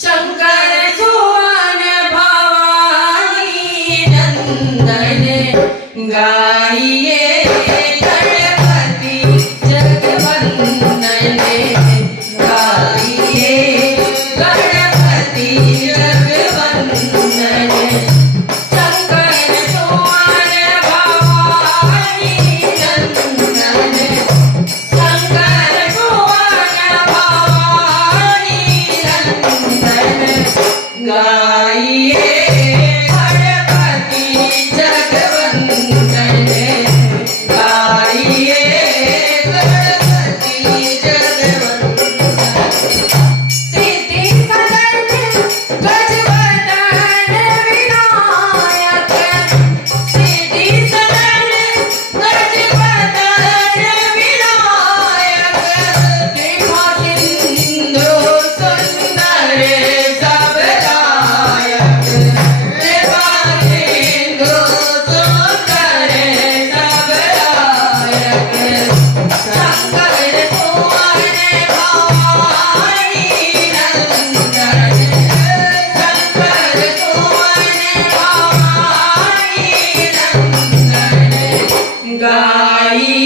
शंकर सुवन भवानी नंदन गाइए गणपति जगवंदन गाइए गणपति जगवंदन शंकर सुवन भवानी नंदन शंकर सुवन भवानी नंदन गाइए गणपति जगवंदन गाइए गणपति जगवंदन सिद्धि सदन गजवदन विनायक सिद्धि सदन गजवदन विनायक कृपा सिंधु सुंदर सबलायक कृपा सिंधु सुंदर सबलायक शंकर सुवन भवानी नंदन शंकर सुवन भवानी नंदन गाइए